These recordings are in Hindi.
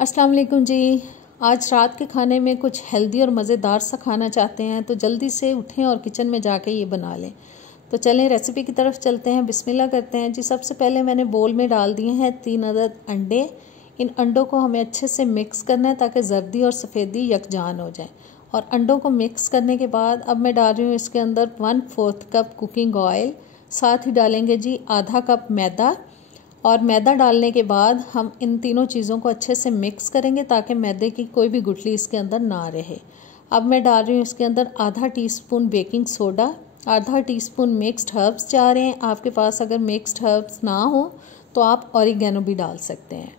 अस्सलाम वालेकुम जी। आज रात के खाने में कुछ हेल्दी और मज़ेदार सा खाना चाहते हैं तो जल्दी से उठें और किचन में जाके ये बना लें। तो चलें रेसिपी की तरफ चलते हैं, बिस्मिल्लाह करते हैं जी। सबसे पहले मैंने बोल में डाल दिए हैं 3 अदद अंडे। इन अंडों को हमें अच्छे से मिक्स करना है ताकि जर्दी और सफ़ेदी यकजान हो जाए। और अंडों को मिक्स करने के बाद अब मैं डाल रही हूँ इसके अंदर 1/4 कप कुकिंग ऑयल, साथ ही डालेंगे जी आधा कप मैदा। और मैदा डालने के बाद हम इन तीनों चीज़ों को अच्छे से मिक्स करेंगे ताकि मैदे की कोई भी गुठली इसके अंदर ना रहे। अब मैं डाल रही हूँ इसके अंदर आधा टीस्पून बेकिंग सोडा, आधा टीस्पून मिक्स्ड हर्ब्स जा रहे हैं। आपके पास अगर मिक्स्ड हर्ब्स ना हो तो आप ऑरिगेनो भी डाल सकते हैं।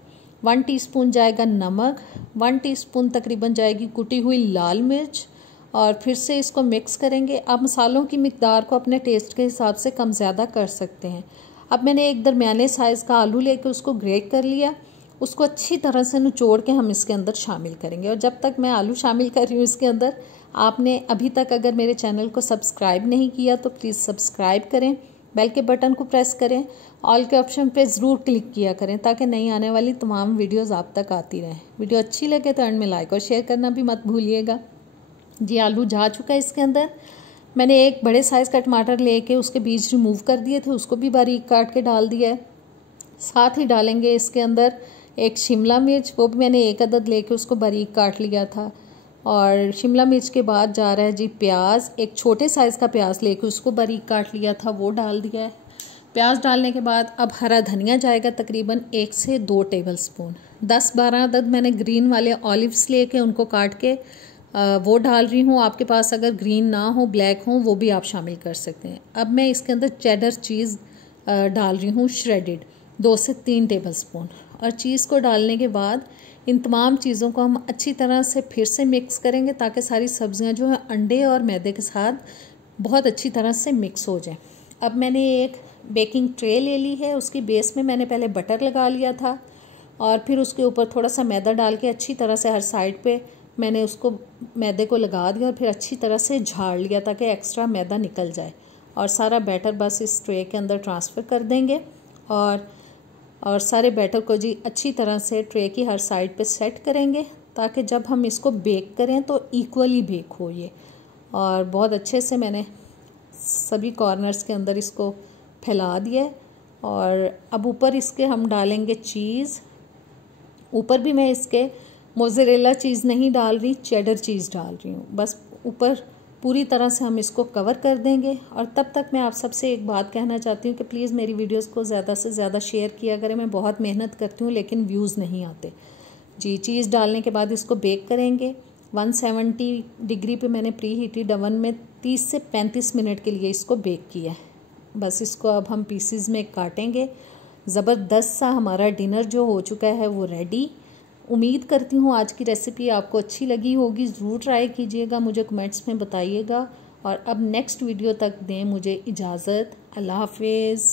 1 टीस्पून जाएगा नमक, 1 टीस्पून तकरीबन जाएगी कुटी हुई लाल मिर्च। और फिर से इसको मिक्स करेंगे। आप मसालों की मिकदार को अपने टेस्ट के हिसाब से कम ज़्यादा कर सकते हैं। अब मैंने एक दरमियाने साइज़ का आलू लेके उसको ग्रेट कर लिया। उसको अच्छी तरह से निचोड़ के हम इसके अंदर शामिल करेंगे। और जब तक मैं आलू शामिल कर रही हूँ इसके अंदर, आपने अभी तक अगर मेरे चैनल को सब्सक्राइब नहीं किया तो प्लीज़ सब्सक्राइब करें, बेल के बटन को प्रेस करें, ऑल के ऑप्शन पे ज़रूर क्लिक किया करें ताकि नई आने वाली तमाम वीडियोज़ आप तक आती रहें। वीडियो अच्छी लगे तो एंड में लाइक और शेयर करना भी मत भूलिएगा जी। आलू जा चुका है इसके अंदर। मैंने एक बड़े साइज़ का टमाटर लेके उसके बीज रिमूव कर दिए थे, उसको भी बारीक काट के डाल दिया है। साथ ही डालेंगे इसके अंदर एक शिमला मिर्च, वो भी मैंने 1 अदद लेके उसको बारीक काट लिया था। और शिमला मिर्च के बाद जा रहा है जी प्याज, एक छोटे साइज़ का प्याज लेके उसको बारीक काट लिया था, वो डाल दिया है। प्याज डालने के बाद अब हरा धनिया जाएगा तकरीबन 1 से 2 टेबलस्पून। 10-12 अदद मैंने ग्रीन वाले ऑलिव्स लेके उनको काट के वो डाल रही हूँ। आपके पास अगर ग्रीन ना हो, ब्लैक हो, वो भी आप शामिल कर सकते हैं। अब मैं इसके अंदर चेडर चीज़ डाल रही हूँ श्रेडेड, 2 से 3 टेबलस्पून। और चीज़ को डालने के बाद इन तमाम चीज़ों को हम अच्छी तरह से फिर से मिक्स करेंगे ताकि सारी सब्जियां जो हैं अंडे और मैदे के साथ बहुत अच्छी तरह से मिक्स हो जाएं। अब मैंने एक बेकिंग ट्रे ले ली है, उसकी बेस में मैंने पहले बटर लगा लिया था और फिर उसके ऊपर थोड़ा सा मैदा डाल के अच्छी तरह से हर साइड पे मैंने उसको मैदे को लगा दिया और फिर अच्छी तरह से झाड़ लिया ताकि एक्स्ट्रा मैदा निकल जाए। और सारा बैटर बस इस ट्रे के अंदर ट्रांसफ़र कर देंगे और सारे बैटर को जी अच्छी तरह से ट्रे की हर साइड पे सेट करेंगे ताकि जब हम इसको बेक करें तो इक्वली बेक हो ये। और बहुत अच्छे से मैंने सभी कॉर्नर्स के अंदर इसको फैला दिया। और अब ऊपर इसके हम डालेंगे चीज़। ऊपर भी मैं इसके मोज़रेला चीज़ नहीं डाल रही, चेडर चीज़ डाल रही हूँ। बस ऊपर पूरी तरह से हम इसको कवर कर देंगे। और तब तक मैं आप सबसे एक बात कहना चाहती हूँ कि प्लीज़ मेरी वीडियोस को ज़्यादा से ज़्यादा शेयर किया करें। मैं बहुत मेहनत करती हूँ लेकिन व्यूज़ नहीं आते जी। चीज़ डालने के बाद इसको बेक करेंगे 170 डिग्री पे मैंने प्री हीटेड ओवन में 30 से 35 मिनट के लिए इसको बेक किया है। बस इसको अब हम पीसीज में काटेंगे। ज़बरदस्त सा हमारा डिनर जो हो चुका है वो रेडी। उम्मीद करती हूँ आज की रेसिपी आपको अच्छी लगी होगी। ज़रूर ट्राई कीजिएगा, मुझे कमेंट्स में बताइएगा। और अब नेक्स्ट वीडियो तक दें मुझे इजाज़त। अल्लाह हाफिज़।